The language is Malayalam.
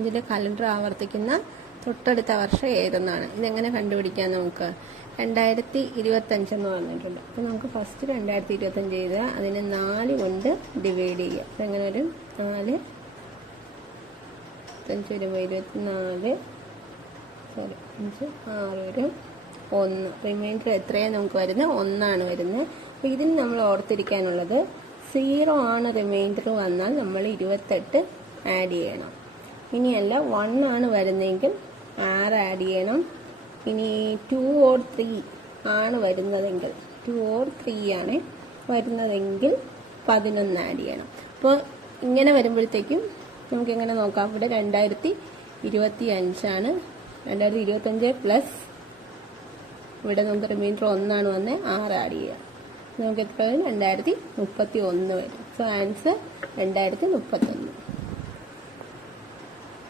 ഇതിന്റെ കലണ്ടർ ആവർത്തിക്കുന്ന തൊട്ടടുത്ത വർഷം ഏതെന്നാണ്. ഇതെങ്ങനെ കണ്ടുപിടിക്കാൻ നമുക്ക്? 2025 എന്ന് പറഞ്ഞിട്ടുണ്ട്. അപ്പോൾ നമുക്ക് ഫസ്റ്റ് 2025 ചെയ്താൽ അതിനെ 4 കൊണ്ട് ഡിവൈഡ് ചെയ്യുക. അപ്പം എങ്ങനെ വരും? 4 5 വരുമ്പോൾ 24 സോറി 5 6 വരും 1. റിമൈൻഡർ എത്രയാണ് നമുക്ക് വരുന്നത്? 1 ആണ് വരുന്നത്. അപ്പോൾ ഇതിന് നമ്മൾ ഓർത്തിരിക്കാനുള്ളത് 0 ആണ് റിമൈൻഡർ വന്നാൽ നമ്മൾ 28 ആഡ് ചെയ്യണം. ഇനിയല്ല 1 ആണ് വരുന്നതെങ്കിൽ 6 ആഡ് ചെയ്യണം. ഇനി 2 or 3 ആണ് വരുന്നതെങ്കിൽ 2 or 3 ആണ് വരുന്നതെങ്കിൽ 11 ആഡ് ചെയ്യണം. അപ്പോൾ ഇങ്ങനെ വരുമ്പോഴത്തേക്കും നമുക്ക് എങ്ങനെ നോക്കാം? ഇവിടെ 2025 ആണ്. 2025 പ്ലസ് ഇവിടെ നമുക്ക് റിമൈൻഡർ 1 ആണ് വന്നത്, 6 ആഡ് ചെയ്യുക. നമുക്ക് എത്ര വരും? 2031 വരും. So answer 2031.